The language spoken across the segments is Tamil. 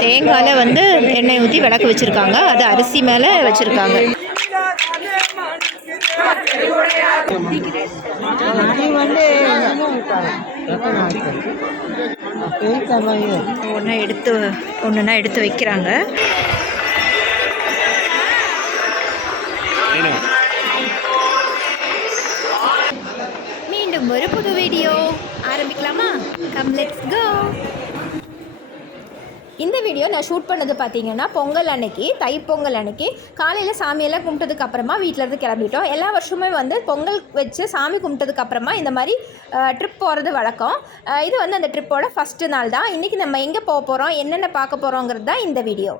தேங்காயில் வந்து எண்ணெய் ஊற்றி விளக்கு வச்சுருக்காங்க. அது அரிசி மேலே வச்சுருக்காங்க. ஒன்றுனா எடுத்து வைக்கிறாங்க. மீண்டும் ஒரு புது வீடியோ ஆரம்பிக்கலாமா? Come let's go. இந்த வீடியோ நான் ஷூட் பண்ணது பார்த்தீங்கன்னா பொங்கல் அன்னைக்கு, தைப்பொங்கல் அன்னைக்கு காலையில் சாமியெல்லாம் கும்பிட்டதுக்கப்புறமா வீட்டிலேருந்து கிளம்பிட்டோம். எல்லா வருஷமே வந்து பொங்கல் வச்சு சாமி கும்பிட்டதுக்கப்புறமா இந்த மாதிரி ட்ரிப் போகிறது வழக்கம். இது வந்து அந்த ட்ரிப்போட ஃபஸ்ட்டு நாள் தான். இன்றைக்கி நம்ம எங்கே போக போகிறோம், என்னென்ன பார்க்க போகிறோங்கிறது தான் இந்த வீடியோ.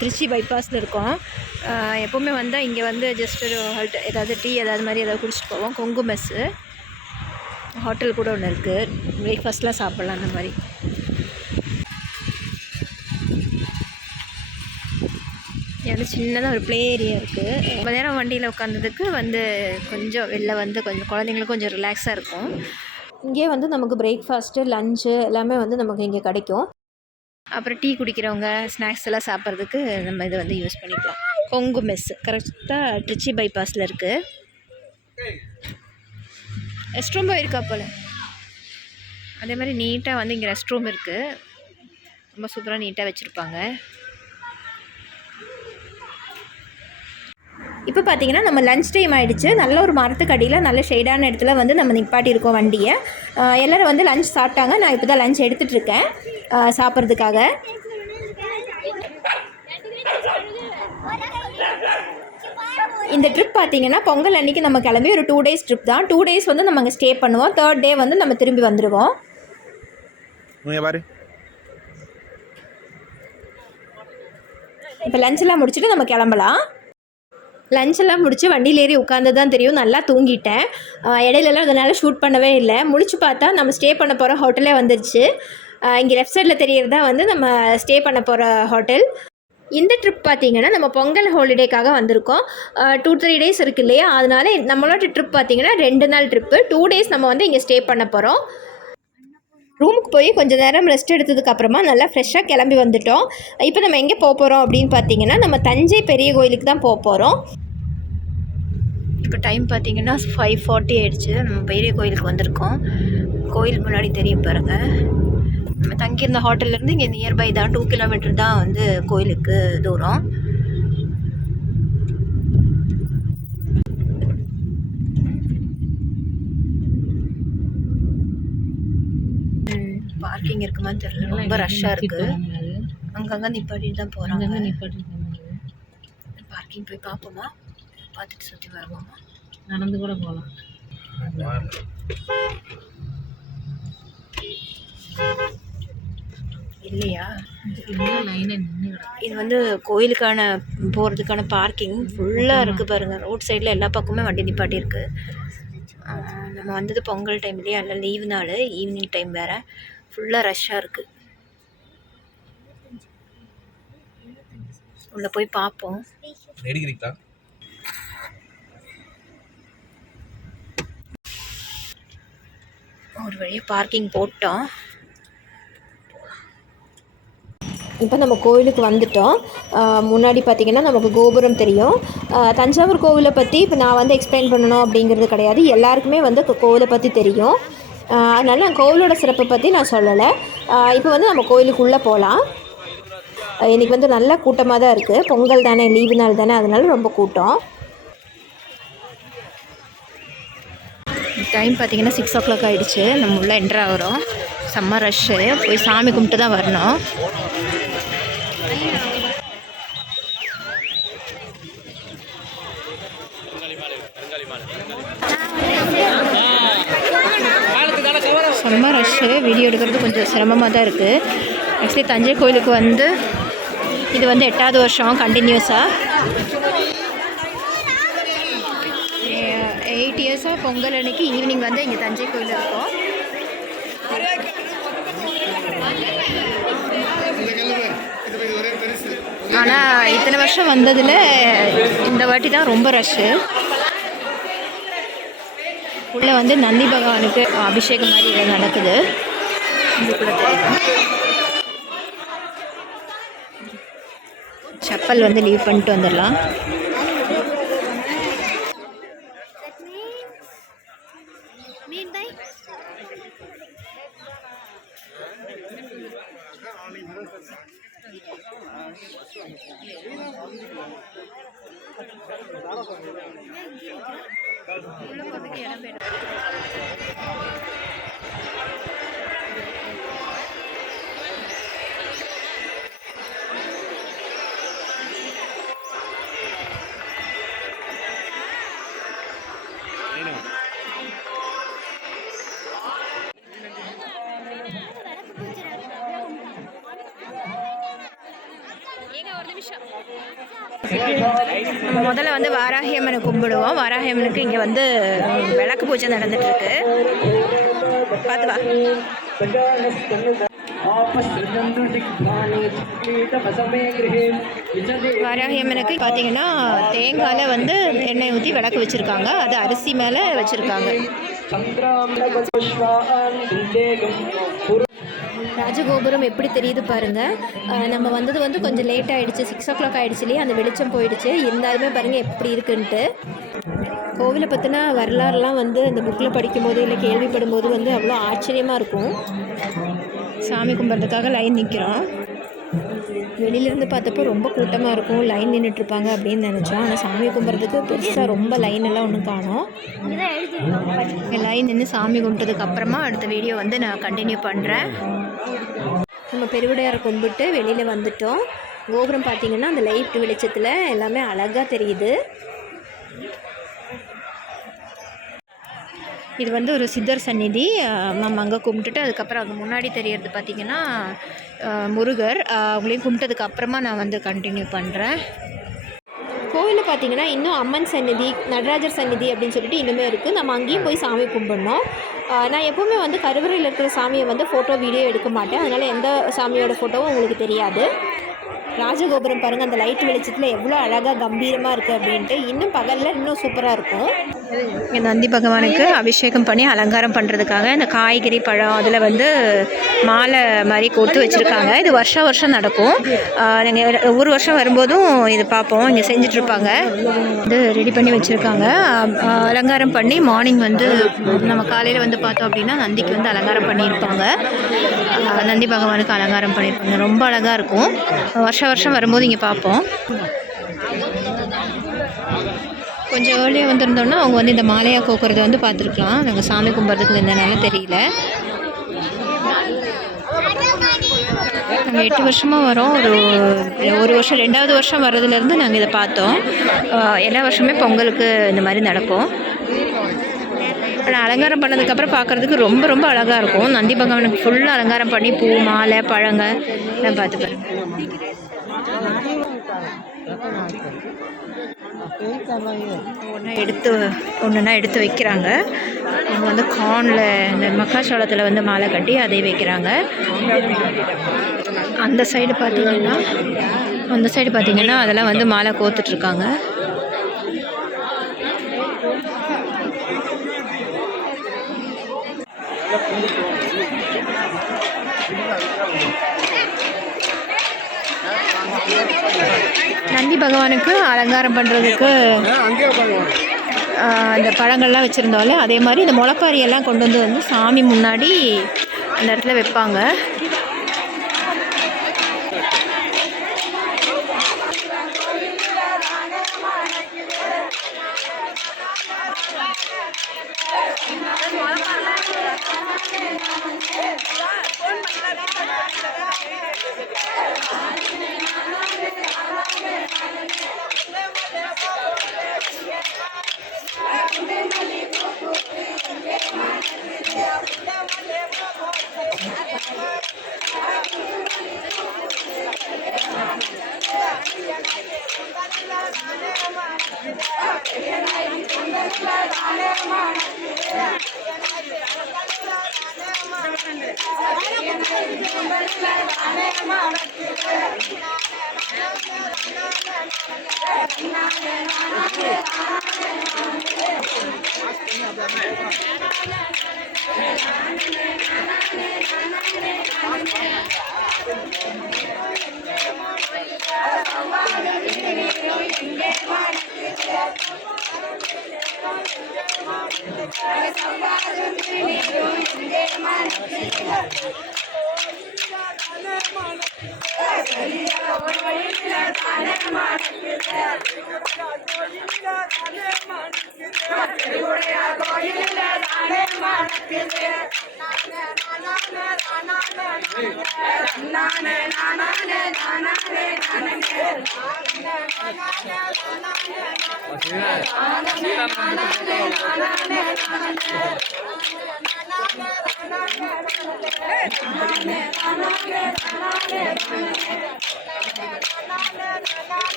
திருச்சி பைபாஸில் இருக்கோம். எப்போவுமே வந்து இங்கே வந்து ஜஸ்ட் ஒரு ஹால்ட், ஏதாவது டீ ஏதாவது மாதிரி ஏதாவது குடிச்சிட்டு போவோம். கொங்கு மெஸ்ஸு ஹோட்டல் கூட ஒன்று இருக்குது. பிரேக்ஃபாஸ்ட்லாம் சாப்பிட்லாம். அந்த மாதிரி அது சின்னதாக ஒரு ப்ளே ஏரியா இருக்குது. ரொம்ப நேரம் வண்டியில் உட்காந்ததுக்கு வந்து கொஞ்சம் வெளில வந்து கொஞ்சம் குழந்தைங்களுக்கு கொஞ்சம் ரிலாக்ஸாக இருக்கும். இங்கே வந்து நமக்கு பிரேக்ஃபாஸ்ட்டு லஞ்சு எல்லாமே வந்து நமக்கு இங்கே கிடைக்கும். அப்புறம் டீ குடிக்கிறவங்க ஸ்நாக்ஸ் எல்லாம் சாப்பிட்றதுக்கு நம்ம இதை வந்து யூஸ் பண்ணிக்கலாம். கொங்கு மெஸ் கரெக்டாக திருச்சி பைபாஸில் இருக்குது. ரெஸ்ட் ரூம் இருக்கா போல். அதே மாதிரி நீட்டாக வந்து இங்கே ரெஸ்ட் ரூம் இருக்குது. ரொம்ப சூப்பராக நீட்டாக வச்சுருப்பாங்க. இப்போ பார்த்தீங்கன்னா நம்ம லன்ச் டைம் ஆகிடுச்சு. நல்ல ஒரு மரத்துக்கு அடியில் நல்ல ஷேடான இடத்துல வந்து நம்ம நிப்பாட்டியிருக்கோம் வண்டியை. எல்லோரும் வந்து லன்ச் சாப்பிட்டாங்க. நான் இப்போ தான் லன்ச் எடுத்துகிட்ருக்கேன் சாப்பிட்றதுக்காக. இந்த ட்ரிப் பார்த்திங்கன்னா பொங்கல் அன்றைக்கி நம்ம கிளம்பி ஒரு 2 days ட்ரிப் தான். 2 days வந்து நம்ம அங்கே ஸ்டே பண்ணுவோம். 3rd day வந்து நம்ம திரும்பி வந்துடுவோம். இப்போ லஞ்செல்லாம் முடிச்சுட்டு நம்ம கிளம்பலாம். லஞ்செல்லாம் முடித்து வண்டியில் ஏறி உட்காந்து தான் தெரியும். நல்லா தூங்கிட்டேன். இடையிலலாம் அதனால் ஷூட் பண்ணவே இல்லை. முடிச்சு பார்த்தா நம்ம ஸ்டே பண்ண போகிற ஹோட்டலே வந்துடுச்சு. இங்கே லெஃப்ட் சைடில் தெரியறதா வந்து நம்ம ஸ்டே பண்ண போகிற ஹோட்டல். இந்த ட்ரிப் பார்த்திங்கன்னா நம்ம பொங்கல் ஹாலிடேக்காக வந்திருக்கோம். 2-3 days இருக்குது இல்லையா, அதனால நம்மளோட ட்ரிப் பார்த்திங்கன்னா 2 நாள் ட்ரிப்பு. 2 days நம்ம வந்து இங்கே ஸ்டே பண்ண போகிறோம். ரூமுக்கு போய் கொஞ்சம் நேரம் ரெஸ்ட் எடுத்ததுக்கப்புறமா நல்லா ஃப்ரெஷ்ஷாக கிளம்பி வந்துட்டோம். இப்போ நம்ம எங்கே போக போகிறோம் அப்படின்னு பார்த்தீங்கன்னா நம்ம தஞ்சை பெரிய கோயிலுக்கு தான் போக போகிறோம். இப்போ டைம் பார்த்திங்கன்னா 5:40 ஆகிடுச்சு. நம்ம பெரிய கோயிலுக்கு வந்திருக்கோம். கோயில் முன்னாடி தெரியும் பாருங்கள். நம்ம தங்கியிருந்த ஹோட்டல்லேருந்து இங்கே நியர்பை தான், 2 kilometer தான் வந்து கோயிலுக்கு தூரம். பார்க்கிங் இருக்குமான்னு தெரியல, ரொம்ப ரஷ்ஷாக இருக்குது. அங்கங்கே நிப்பாட்டிட்டு தான் போகிறாங்க. பார்க்கிங் போய் பார்ப்போமா, பார்த்துட்டு சுற்றி வருவோமா, நடந்து கூட போகலாம். இல்லையா, இது வந்து கோயிலுக்கான போகிறதுக்கான பார்க்கிங் ஃபுல்லாக இருக்குது பாருங்கள். ரோட் சைடில் எல்லா பக்கமுமே வண்டி நிப்பாட்டி இருக்குது. நம்ம வந்தது பொங்கல் டைம்லேயே, இல்லை லீவ் நாள், ஈவினிங் டைம் வேறு, ஃபுல்லாக ரஷ்ஷாக இருக்குது. உள்ளே போய் பார்ப்போம். ஒரு வழியாக பார்க்கிங் போட்டோம். இப்போ நம்ம கோவிலுக்கு வந்துட்டோம். முன்னாடி பார்த்திங்கன்னா நமக்கு கோபுரம் தெரியும். தஞ்சாவூர் கோவிலை பற்றி இப்போ நான் வந்து எக்ஸ்பிளைன் பண்ணணும் அப்படிங்கிறது கிடையாது. எல்லாருக்குமே வந்து கோவிலை பற்றி தெரியும். அதனால் நான் கோவிலோட சிறப்பை பற்றி நான் சொல்லலை. இப்போ வந்து நம்ம கோவிலுக்குள்ளே போகலாம். இன்றைக்கி வந்து நல்ல கூட்டமாக தான் இருக்குது. பொங்கல் தானே, லீவு நாள் தானே, அதனால ரொம்ப கூட்டம். டைம் பார்த்திங்கன்னா 6 o'clock ஆகிடுச்சு. நம்ம உள்ளே என்ட்ரு ஆகிறோம். செம்ம ரஷ்ஷு. போய் சாமி கும்பிட்டு தான் வரணும். செம்ம ரஷ்ஷு. வீடியோ எடுக்கிறது கொஞ்சம் சிரமமாக தான் இருக்குது. ஆக்சுவலி தஞ்சை கோயிலுக்கு வந்து இது வந்து 8வது வருஷம் கண்டினியூஸாக. 8 yearsஸாக பொங்கல் அன்னைக்கு ஈவினிங் வந்து இங்கே தஞ்சை கோயிலில் இருக்கோம். ஆனால் இத்தனை வருஷம் வந்ததில் இந்த வாட்டி தான் ரொம்ப ரஷ்ஷு. உள்ளே வந்து நந்தி பகவானுக்கு அபிஷேகம் மாதிரி நடக்குது. செப்பல் வந்து லீவ் பண்ணிட்டு வந்துடலாம். முதல்ல வந்து வாராகி அம்மனை கும்பிடுவோம். வாராகி அம்மனுக்கு இங்கே வந்து விளக்கு பூஜை நடந்துட்டுருக்கு. பார்த்து வா. வாராகி அம்மனுக்கு பார்த்தீங்கன்னா தேங்காயில் வந்து எண்ணெய் ஊற்றி விளக்கு வச்சுருக்காங்க. அது அரிசி மேலே வச்சுருக்காங்க. ராஜகோபுரம் எப்படி தெரியுது பாருங்கள். நம்ம வந்தது வந்து கொஞ்சம் லேட் ஆகிடுச்சு. 6 o'clock ஆகிடுச்சு இல்லையா, அந்த வெளிச்சம் போயிடுச்சு. இருந்தாலுமே பாருங்கள் எப்படி இருக்குன்ட்டு. கோவிலை பற்றின வரலாறுலாம் வந்து அந்த புக்கில் படிக்கும்போது இல்லை கேள்விப்படும்போது வந்து அவ்வளோ ஆச்சரியமாக இருக்கும். சாமி கும்பிட்றதுக்காக லைன் நிற்கிறோம். வெளியிலேருந்து பார்த்தப்போ ரொம்ப கூட்டமாக இருக்கும், லைன் நின்றுட்டுருப்பாங்க அப்படின்னு நினச்சோம். ஆனால் சாமி கும்பிட்றதுக்கு பெருசாக ரொம்ப லைன் எல்லாம் ஒன்றும் காணோம். லைன் நின்று சாமி கும்பிட்டதுக்கு அப்புறமா அடுத்த வீடியோ வந்து நான் கண்டினியூ பண்ணுறேன். நம்ம பெருவுடையாரை கும்பிட்டு வெளியில் வந்துட்டோம். கோபுரம் பார்த்திங்கன்னா அந்த லைட் வெளிச்சத்தில் எல்லாமே அழகாக தெரியுது. இது வந்து ஒரு சித்தர் சந்நிதி. நம்ம அங்கே கும்பிட்டுட்டு அதுக்கப்புறம் அங்கே முன்னாடி தெரியறது பார்த்திங்கன்னா முருகர். அவங்களையும் கும்பிட்டதுக்கு அப்புறமா நான் வந்து கண்டினியூ பண்ணுறேன். கோவிலில் பார்த்திங்கன்னா இன்னும் அம்மன் சந்நிதி, நடராஜர் சந்நிதி அப்படின்னு சொல்லிட்டு இன்னுமே இருக்குது. நம்ம அங்கேயும் போய் சாமி கும்பிடணும். நான் எப்போவுமே வந்து கருவறையில் இருக்கிற சாமியை வந்து ஃபோட்டோ வீடியோ எடுக்க மாட்டேன். அதனால் எந்த சாமியோட ஃபோட்டோவும் உங்களுக்கு தெரியாது. ராஜகோபுரம் பாருங்கள், அந்த லைட் வெளிச்சத்தில் எவ்வளோ அழகாக கம்பீரமாக இருக்குது அப்படின்ட்டு. இன்னும் பகலில் இன்னும் சூப்பராக இருக்கும். இங்கே நந்தி பகவானுக்கு அபிஷேகம் பண்ணி அலங்காரம் பண்ணுறதுக்காக இந்த காய்கறி பழம் அதில் வந்து மாலை மாதிரி கோர்த்து வச்சுருக்காங்க. இது வருஷம் நடக்கும். நாங்கள் ஒவ்வொரு வருஷம் வரும்போதும் இது பார்ப்போம். இங்கே செஞ்சிட்ருப்பாங்க. இது ரெடி பண்ணி வச்சுருக்காங்க. அலங்காரம் பண்ணி மார்னிங் வந்து நம்ம காலையில் வந்து பார்த்தோம் அப்படின்னா நந்திக்கு வந்து அலங்காரம் பண்ணியிருப்பாங்க. நந்தி பகவானுக்கு அலங்காரம் பண்ணியிருப்பாங்க. ரொம்ப அழகாக இருக்கும். வருஷம் வரும்போது இங்கே பார்ப்போம். கொஞ்சம் ஏர்லியாக வந்திருந்தோன்னா அவங்க வந்து இந்த மாலையாக கோக்குறத வந்து பார்த்துருக்கலாம். நாங்கள் சாமி கும்பிட்றதுக்கு இருந்தனால தெரியல. நாங்கள் 8 வருஷமாக வரோம். ஒரு வருஷம் 2வது வருஷம் வர்றதுலேருந்து நாங்கள் இதை பார்த்தோம். எல்லா வருஷமே பொங்கலுக்கு இந்த மாதிரி நடக்கும். ஆனால் அலங்காரம் பண்ணதுக்கப்புறம் பார்க்குறதுக்கு ரொம்ப அழகாக இருக்கும். நந்தி பகவானுக்கு ஃபுல்லாக அலங்காரம் பண்ணி பூ மாலை பழங்கள் எல்லாம் பார்த்துப்பேன். ஒன்றுனா எடுத்து வைக்கிறாங்க. அவங்க வந்து கார்னில் இந்த மக்காச்சோளத்தில் வந்து மாலை கட்டி அதை வைக்கிறாங்க. அந்த சைடு பார்த்திங்கன்னா அதெல்லாம் வந்து மாலை கோத்துட்ருக்காங்க. நந்தி பகவானுக்கு அலங்காரம் பண்ணுறதுக்கு இந்த பழங்கள்லாம் வச்சுருந்தோம்ல, அதே மாதிரி இந்த முளைப்பாரியெல்லாம் கொண்டு வந்து சாமி முன்னாடி அந்த இடத்துல வைப்பாங்க.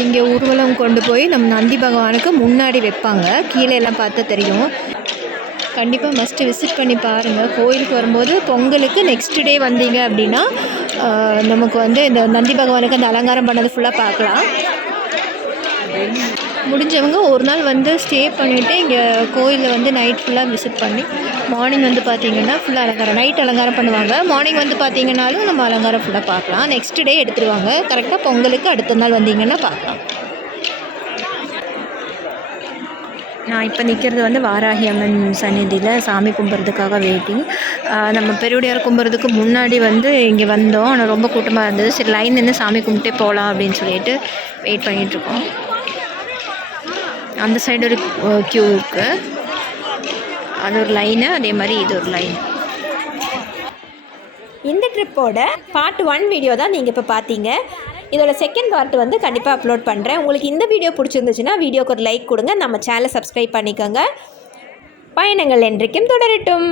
இங்கே ஊர்வலம் கொண்டு போய் நம்ம நந்தி பகவானுக்கு முன்னாடி வைப்பாங்க. கீழே எல்லாம் பார்த்தா தெரியும். கண்டிப்பாக மஸ்ட்டு விசிட் பண்ணி பாருங்கள். கோயிலுக்கு வரும்போது பொங்கலுக்கு நெக்ஸ்ட் டே வந்தீங்க அப்படின்னா நமக்கு வந்து இந்த நந்தி பகவானுக்கு அந்த அலங்காரம் பண்ணது ஃபுல்லாக பார்க்கலாம். முடிஞ்சவங்க ஒரு நாள் வந்து ஸ்டே பண்ணிவிட்டு இங்கே கோயிலில் வந்து நைட் ஃபுல்லாக விசிட் பண்ணி மார்னிங் வந்து பார்த்திங்கன்னா ஃபுல்லாக அலங்காரம் நைட் அலங்காரம் பண்ணுவாங்க. மார்னிங் வந்து பார்த்திங்கனாலும் நம்ம அலங்காரம் ஃபுல்லாக பார்க்கலாம். நெக்ஸ்ட் டே எடுத்துருவாங்க. கரெக்டாக பொங்கலுக்கு அடுத்த நாள் வந்தீங்கன்னா பார்க்கலாம். நான் இப்போ நிற்கிறது வந்து வாராகி அம்மன் சந்நிதியில் சாமி கும்பிட்றதுக்காக வெயிட்டிங். நம்ம பெருவுடையார் கும்பிட்றதுக்கு முன்னாடி வந்து இங்கே வந்தோம். ஆனால் ரொம்ப கூட்டமாக இருந்தது. சரி லைன் நின்று சாமி கும்பிட்டே போகலாம் அப்படின்னு சொல்லிட்டு வெயிட் பண்ணிகிட்ருக்கோம். அந்த சைடு ஒரு க்யூ இருக்குது. அது ஒரு லைனு, அதே மாதிரி இது ஒரு லைன். இந்த ட்ரிப்போட பார்ட் 1 வீடியோ தான் நீங்கள் இப்போ பார்த்தீங்க. இதோட செகண்ட் பார்ட் வந்து கண்டிப்பாக அப்லோட் பண்ணுறேன். உங்களுக்கு இந்த வீடியோ பிடிச்சிருந்துச்சுன்னா வீடியோக்கு ஒரு லைக் கொடுங்க. நம்ம சேனலை சப்ஸ்கிரைப் பண்ணிக்கோங்க. பயணங்கள் என்றைக்கும் தொடரட்டும்.